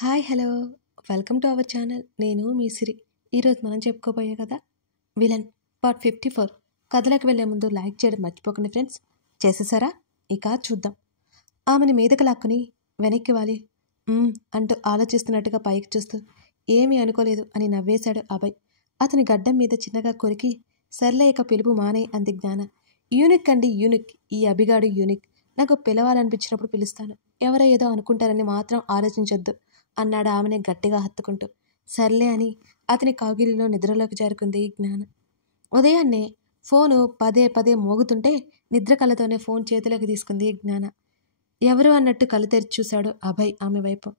Hi hello welcome to our channel. నేను మీ సిరి. ఈరోజు మనం చెప్పుకోబోయే కదా విలన్ పార్ట్ 54. కథలోకి వెళ్ళే ముందు లైక్ చేయడం మర్చిపోకండి ఫ్రెండ్స్. చేసేసారా? ఇక చూద్దాం. ఆమెని మీదకి లాక్కుని వెనక్కి వాలి అంటూ ఆలోచిస్తున్నట్టుగా పైకి చూస్తూ ఏమీ అనుకోలేదు అని నవ్వేశాడు అభయ్. అతని గడ్డం మీద చిన్నగా కొరికి సర్లే ఇక పిలుపు మానే అంది జ్ఞాన. యూనిక్ అండి, యూనిక్. ఈ అభిగాడు యూనిక్. నాకు పిలవాలనిపించినప్పుడు పిలుస్తాను. ఎవరో ఏదో అనుకుంటారని మాత్రం ఆలోచించొద్దు అన్నాడు ఆమెని గట్టిగా హత్తుకుంటూ. సర్లే అని అతని కౌగిలిలో నిద్రలోకి జారుకుంది జ్ఞాన. ఉదయాన్నే ఫోను పదే పదే మోగుతుంటే నిద్ర కళ్ళతోనే ఫోన్ చేతిలోకి తీసుకుంది జ్ఞాన. ఎవరు అన్నట్టు కళ్ళు తెరిచి చూశాడు అభయ్ ఆమె వైపు.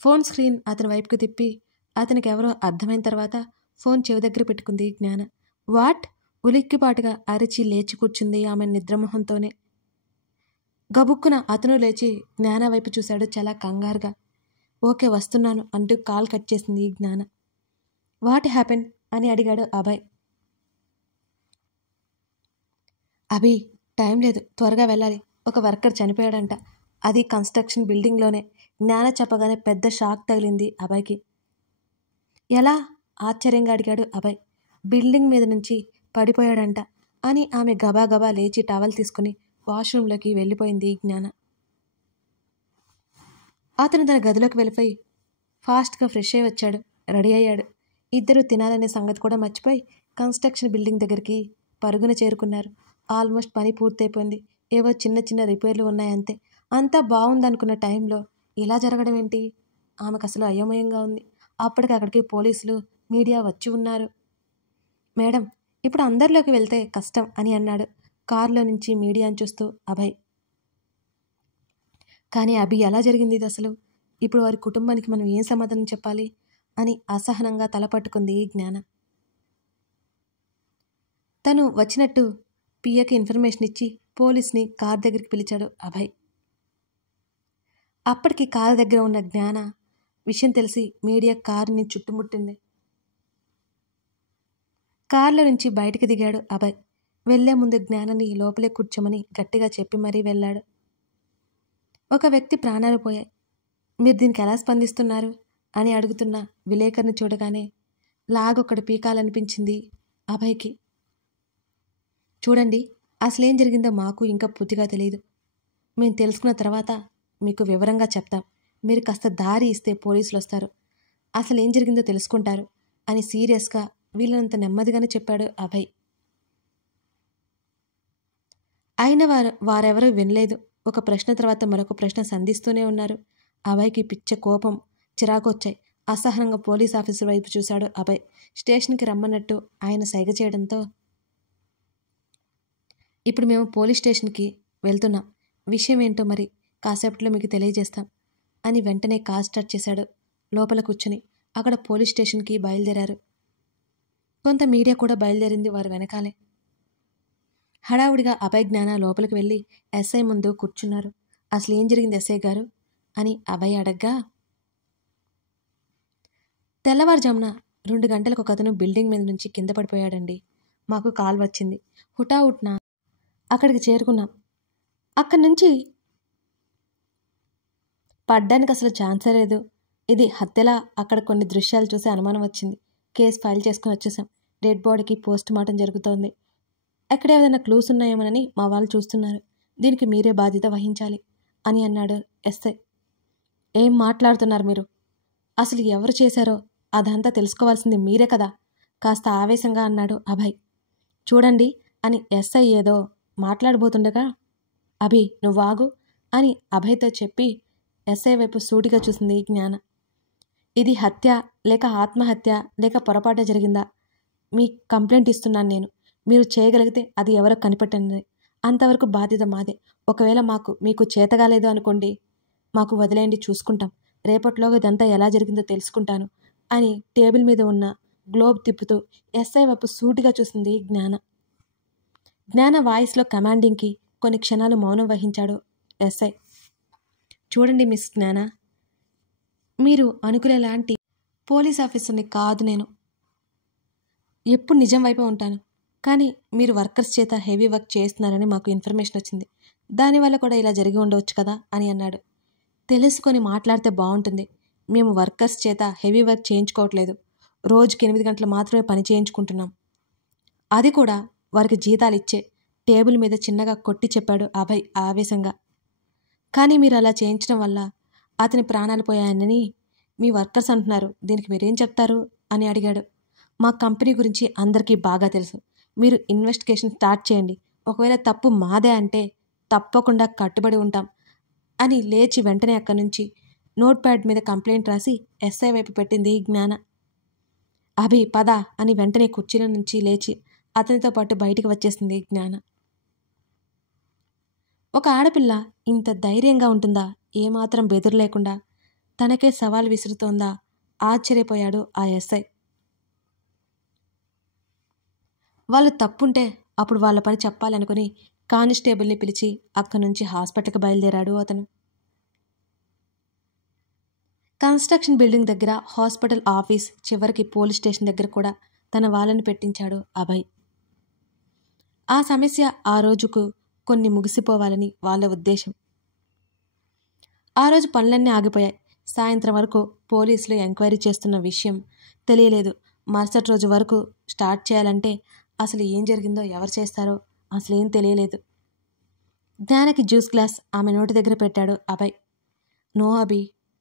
ఫోన్ స్క్రీన్ అతని వైపుకు తిప్పి అతనికి ఎవరో అర్థమైన తర్వాత ఫోన్ చెవి దగ్గర పెట్టుకుంది జ్ఞాన. వాట్? ఉలిక్కిపాటుగా అరిచి లేచి కూర్చుంది ఆమె నిద్రమొహంతోనే. గబుక్కున అతను లేచి జ్ఞాన వైపు చూశాడు చాలా కంగారుగా. ఓకే వస్తున్నాను అంటూ కాల్ కట్ చేసింది జ్ఞాన. వాట్ హ్యాపెన్ అని అడిగాడు అభయ్. అభి, టైం లేదు, త్వరగా వెళ్ళాలి. ఒక వర్కర్ చనిపోయాడంట. అది కన్స్ట్రక్షన్ బిల్డింగ్లోనే. జ్ఞాన చెప్పగానే పెద్ద షాక్ తగిలింది అభయ్కి. ఎలా? ఆశ్చర్యంగా అడిగాడు అభయ్. బిల్డింగ్ మీద నుంచి పడిపోయాడంట అని ఆమె గబాగబా లేచి టవల్ తీసుకుని వాష్రూమ్లోకి వెళ్ళిపోయింది జ్ఞాన. అతను తన గదిలోకి వెళ్ళిపోయి ఫాస్ట్గా ఫ్రెష్ అయి వచ్చాడు. రెడీ అయ్యాడు. ఇద్దరు తినాలనే సంగతి కూడా మర్చిపోయి కన్స్ట్రక్షన్ బిల్డింగ్ దగ్గరికి పరుగున చేరుకున్నారు. ఆల్మోస్ట్ పని పూర్తయిపోయింది. ఏవో చిన్న చిన్న రిపేర్లు ఉన్నాయంతే. అంతా బాగుందనుకున్న టైంలో ఇలా జరగడం ఏంటి? ఆమెకు అసలు అయోమయంగా ఉంది. అప్పటికక్కడికి పోలీసులు, మీడియా వచ్చి ఉన్నారు. మేడం, ఇప్పుడు అందరిలోకి వెళ్తే కష్టం అని అన్నాడు కారులో నుంచి మీడియాను చూస్తూ అభయ్. కానీ అభి, ఎలా జరిగింది ఇది అసలు? ఇప్పుడు వారి కుటుంబానికి మనం ఏం సమాధానం చెప్పాలి అని అసహనంగా తలపట్టుకుంది జ్ఞాన. తను వచ్చినట్టు పియ్యకి ఇన్ఫర్మేషన్ ఇచ్చి పోలీస్ని కార్ దగ్గరికి పిలిచాడు అభయ్. అప్పటికి కారు దగ్గర ఉన్న జ్ఞాన విషయం తెలిసి మీడియా కారుని చుట్టుముట్టింది. కారులో నుంచి బయటికి దిగాడు అభయ్. వెళ్లే ముందు జ్ఞానని లోపలే కూర్చోమని గట్టిగా చెప్పి మరీ వెళ్ళాడు. ఒక వ్యక్తి ప్రాణాలు పోయాయి. మీరు దీనికి ఎలా స్పందిస్తున్నారు అని అడుగుతున్న విలేకరుని చూడగానే లాగొక్కడు పీకాలనిపించింది అభయ్కి. చూడండి, అసలేం జరిగిందో మాకు ఇంకా పూర్తిగా తెలియదు. మేము తెలుసుకున్న తర్వాత మీకు వివరంగా చెప్తాం. మీరు కాస్త దారి ఇస్తే పోలీసులు వస్తారు, అసలేం జరిగిందో తెలుసుకుంటారు అని సీరియస్గా వీళ్ళనంత నెమ్మదిగానే చెప్పాడు అభయ్. అయిన వారెవరూ వినలేదు. ఒక ప్రశ్న తర్వాత మరొక ప్రశ్న సంధిస్తూనే ఉన్నారు. అభయ్కి పిచ్చ కోపం, చిరాకు వచ్చాయి. అసహనంగా పోలీస్ ఆఫీసర్ వైపు చూశాడు అభయ్. స్టేషన్కి రమ్మన్నట్టు ఆయన సైగ చేయడంతో, ఇప్పుడు మేము పోలీస్ స్టేషన్కి వెళ్తున్నాం. విషయం ఏంటో మరి కాసేపట్లో మీకు తెలియజేస్తాం అని వెంటనే కార్ స్టార్ట్ చేశాడు. లోపల కూర్చుని అక్కడ పోలీస్ స్టేషన్కి బయలుదేరారు. కొంత మీడియా కూడా బయలుదేరింది వారు వెనకాలే. హడావుడిగా అభయ్, జ్ఞాన లోపలికి వెళ్ళి ఎస్ఐ ముందు కూర్చున్నారు. అసలు ఏం జరిగింది ఎస్ఐ గారు అని అభయ్ అడగ్గా, తెల్లవారుజామున 2 గంటలకు ఒక అతను బిల్డింగ్ మీద నుంచి కింద పడిపోయాడండి. మాకు కాల్ వచ్చింది. హుటాహుట్న అక్కడికి చేరుకున్నాం. అక్కడి నుంచి పడ్డానికి అసలు ఛాన్సే లేదు. ఇది హత్యలా అక్కడ కొన్ని దృశ్యాలు చూసి అనుమానం వచ్చింది. కేసు ఫైల్ చేసుకుని వచ్చేసాం. డెడ్ బాడీకి పోస్ట్ మార్టం జరుగుతోంది. ఎక్కడ ఏదైనా క్లూస్ ఉన్నాయేమోనని మా వాళ్ళు చూస్తున్నారు. దీనికి మీరే బాధ్యత వహించాలి అని అన్నాడు ఎస్ఐ. ఏం మాట్లాడుతున్నారు మీరు? అసలు ఎవరు చేశారో అదంతా తెలుసుకోవాల్సింది మీరే కదా, కాస్త ఆవేశంగా అన్నాడు అభయ్. చూడండి అని ఎస్ఐ ఏదో మాట్లాడబోతుండగా, అభి నువ్వాగు అని అభయ్తో చెప్పి ఎస్ఐ వైపు సూటిగా చూసింది జ్ఞాన. ఇది హత్య లేక ఆత్మహత్య లేక పొరపాటు జరిగిందా? మీ కంప్లైంట్ ఇస్తున్నాను నేను. మీరు చేయగలిగితే అది ఎవరో కనిపెట్టండి. అంతవరకు బాధ్యత మాదే. ఒకవేళ మీకు చేతగాలేదు అనుకోండి, మాకు వదిలేయండి, చూసుకుంటాం. రేపటిలోగా ఇదంతా ఎలా జరిగిందో తెలుసుకుంటాను అని టేబుల్ మీద ఉన్న గ్లోబ్ తిప్పుతూ ఎస్ఐ వైపు సూటిగా చూసింది జ్ఞాన. జ్ఞాన వాయిస్లో కమాండింగ్కి కొన్ని క్షణాలు మౌనం వహించాడు ఎస్ఐ. చూడండి మిస్ జ్ఞాన, మీరు అనుకునేలాంటి పోలీస్ ఆఫీసర్ని కాదు నేను. ఎప్పుడు నిజం వైపే ఉంటాను. కానీ మీరు వర్కర్స్ చేత హెవీ వర్క్ చేస్తున్నారని మాకు ఇన్ఫర్మేషన్ వచ్చింది. దానివల్ల కూడా ఇలా జరిగి ఉండవచ్చు కదా అని అన్నాడు. తెలుసుకొని మాట్లాడితే బాగుంటుంది. మేము వర్కర్స్ చేత హెవీ వర్క్ చేయించుకోవట్లేదు. రోజుకి 8 గంటలు మాత్రమే పని చేయించుకుంటున్నాం. అది కూడా వారికి జీతాలు ఇచ్చే. టేబుల్ మీద చిన్నగా కొట్టి చెప్పాడు అభయ్ ఆవేశంగా. కానీ మీరు అలా చేయించడం వల్ల అతని ప్రాణాలు పోయాయని మీ వర్కర్స్ అంటున్నారు. దీనికి మీరేం చెప్తారు అని అడిగాడు. మా కంపెనీ గురించి అందరికీ బాగా తెలుసు. మీరు ఇన్వెస్టిగేషన్ స్టార్ట్ చేయండి. ఒకవేళ తప్పు మాదే అంటే తప్పకుండా కట్టుబడి ఉంటాం అని లేచి వెంటనే అక్కడి నుంచి నోట్ ప్యాడ్ మీద కంప్లైంట్ రాసి ఎస్ఐ వైపు పెట్టింది జ్ఞాన. అభి పద అని వెంటనే కుర్చీల నుంచి లేచి అతనితో పాటు బయటికి వచ్చేసింది జ్ఞాన. ఒక ఆడపిల్ల ఇంత ధైర్యంగా ఉంటుందా? ఏమాత్రం బెదురు లేకుండా తనకే సవాల్ విసురుతోందా? ఆశ్చర్యపోయాడు ఆ ఎస్ఐ. వాళ్ళు తప్పుంటే అప్పుడు వాళ్ళ పని చెప్పాలనుకుని కానిస్టేబుల్ని పిలిచి అక్కడి నుంచి హాస్పిటల్కి బయలుదేరాడు అతను. కన్స్ట్రక్షన్ బిల్డింగ్ దగ్గర, హాస్పిటల్ ఆఫీస్, చివరికి పోలీస్ స్టేషన్ దగ్గర కూడా తన వాళ్ళని పెట్టించాడు అభయ్. ఆ సమస్య ఆ రోజుకు కొన్ని ముగిసిపోవాలని వాళ్ళ ఉద్దేశం. ఆ రోజు పనులన్నీ ఆగిపోయాయి. సాయంత్రం వరకు పోలీసులు ఎంక్వైరీ చేస్తున్న విషయం తెలియలేదు. మరుసటి రోజు వరకు స్టార్ట్ చేయాలంటే అసలు ఏం జరిగిందో, ఎవరు చేస్తారో అసలేం తెలియలేదు. జ్ఞానకి జ్యూస్ గ్లాస్ ఆమె నోటి దగ్గర పెట్టాడు అభయ్. నో అభి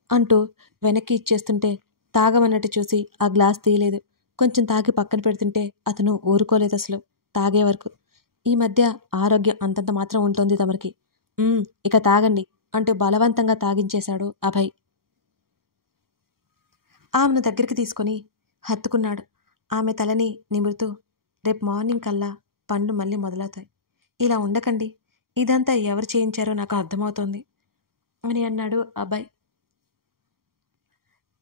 అంటూ వెనక్కి ఇచ్చేస్తుంటే తాగమన్నట్టు చూసి ఆ గ్లాస్ తీయలేదు. కొంచెం తాగి పక్కన పెడుతుంటే అతను ఊరుకోలేదు అసలు తాగే వరకు. ఈ మధ్య ఆరోగ్యం అంతంత మాత్రం ఉంటుంది తమరికి. ఇక తాగండి అంటూ బలవంతంగా తాగించేశాడు అభయ్. ఆమెను దగ్గరికి తీసుకొని హత్తుకున్నాడు. ఆమె తలని నిమురుతూ, రేపు మార్నింగ్ కల్లా పనులు మళ్ళీ మొదలవుతాయి. ఇలా ఉండకండి. ఇదంతా ఎవరు చేయించారో నాకు అర్థమవుతోంది అని అన్నాడు అభయ్.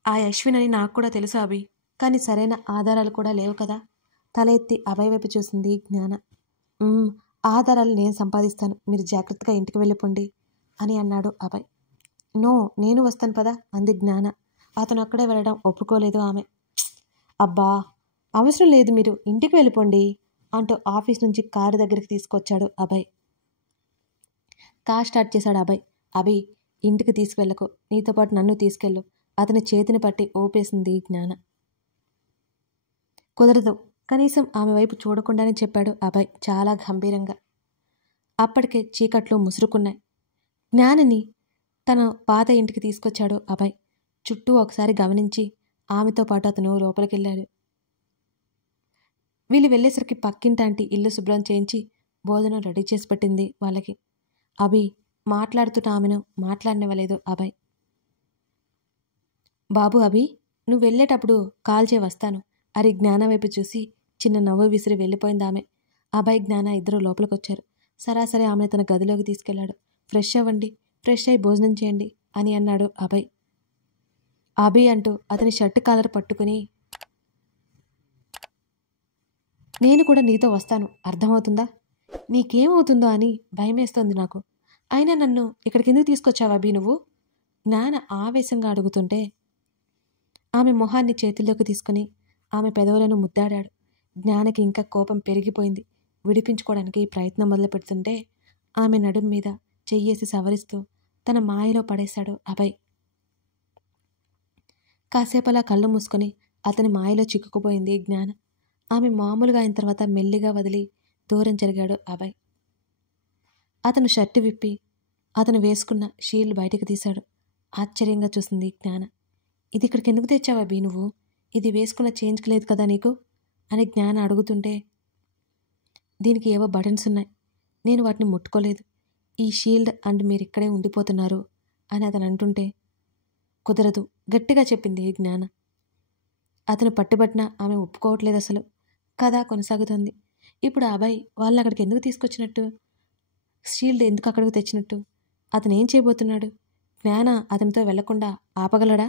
ఆ అశ్విన్ అని నాకు కూడా తెలుసు అభి, కానీ సరైన ఆధారాలు కూడా లేవు కదా. తల ఎత్తి అభయ్ వైపు చూసింది జ్ఞాన. ఆధారాలు నేను సంపాదిస్తాను, మీరు జాగ్రత్తగా ఇంటికి వెళ్ళిపోండి అని అన్నాడు అభయ్. నో, నేను వస్తాను పదా అంది జ్ఞాన. అతను అక్కడే వెళ్ళడం ఒప్పుకోలేదు ఆమె. అబ్బా అవసరం లేదు, మీరు ఇంటికి వెళ్ళిపోండి అంటూ ఆఫీస్ నుంచి కారు దగ్గరికి తీసుకొచ్చాడు అభయ్. కార్ స్టార్ట్ చేశాడు అభయ్. అభి ఇంటికి తీసుకువెళ్ళకు, నీతో పాటు నన్ను తీసుకెళ్ళు. అతని చేతిని పట్టి ఊపేసింది జ్ఞాన. కుదరదు, కనీసం ఆమె వైపు చూడకుండానే చెప్పాడు అభయ్ చాలా గంభీరంగా. అప్పటికే చీకట్లు ముసురుకున్నాయి. జ్ఞానిని తన పాత ఇంటికి తీసుకొచ్చాడు అభయ్. చుట్టూ ఒకసారి గమనించి ఆమెతో పాటు అతను లోపలికెళ్ళాడు. వీళ్ళు వెళ్ళేసరికి పక్కింటాంటి ఇల్లు శుభ్రం చేయించి భోజనం రెడీ చేసి పెట్టింది వాళ్ళకి. అభి మాట్లాడుతున్న ఆమెను మాట్లాడనివ్వలేదు అభయ్. బాబు అభి, నువ్వు వెళ్ళేటప్పుడు కాల్ చేయి వస్తాను అని జ్ఞాన వైపు చూసి చిన్న నవ్వు విసిరి వెళ్ళిపోయింది ఆమె. అభయ్ జ్ఞాన ఇద్దరు లోపలికొచ్చారు. సరాసరి ఆమెను తన గదిలోకి తీసుకెళ్లాడు. ఫ్రెష్ అవ్వండి, ఫ్రెష్ అయి భోజనం చేయండి అని అన్నాడు అభయ్. అభి అంటూ అతని షర్టు కాలర్ పట్టుకుని, నేను కూడా నీతో వస్తాను, అర్థమవుతుందా? నీకేమవుతుందో అని భయమేస్తోంది నాకు. అయినా నన్ను ఇక్కడికి ఎందుకు తీసుకొచ్చావు అభి నువ్వు? జ్ఞాన ఆవేశంగా అడుగుతుంటే ఆమె మొహాన్ని చేతుల్లోకి తీసుకుని ఆమె పెదవులను ముద్దాడాడు. జ్ఞానకి ఇంకా కోపం పెరిగిపోయింది. విడిపించుకోవడానికి ప్రయత్నం మొదలు పెడుతుంటే ఆమె నడుం మీద చెయ్యేసి సవరిస్తూ తన మాయలో పడేశాడు అభయ్. కాసేపలా కళ్ళు మూసుకొని అతని మాయలో చిక్కుకుపోయింది జ్ఞాన. ఆమె మామూలుగా అయిన తర్వాత మెల్లిగా వదిలి దూరం జరిగాడు అభయ్. అతను షర్టు విప్పి అతను వేసుకున్న షీల్డ్ బయటకు తీశాడు. ఆశ్చర్యంగా చూసింది జ్ఞాన. ఇది ఇక్కడికి ఎందుకు తెచ్చావా బీ నువ్వు? ఇది వేసుకున్న చేంజ్కి లేదు కదా నీకు అని జ్ఞాన అడుగుతుంటే, దీనికి ఏవో బటన్స్ ఉన్నాయి, నేను వాటిని ముట్టుకోలేదు. ఈ షీల్డ్ అండ్ మీరు ఇక్కడే ఉండిపోతున్నారు అని అతను అంటుంటే, కుదరదు గట్టిగా చెప్పింది జ్ఞాన. అతను పట్టుబట్టినా ఆమె ఒప్పుకోవట్లేదు అసలు. కథ కొనసాగుతుంది. ఇప్పుడు అభయ్ వాళ్ళని అక్కడికి ఎందుకు తీసుకొచ్చినట్టు? షీల్డ్ ఎందుకు అక్కడికి తెచ్చినట్టు? అతను ఏం చేయబోతున్నాడు? జ్ఞాన అతనితో వెళ్లకుండా ఆపగలడా?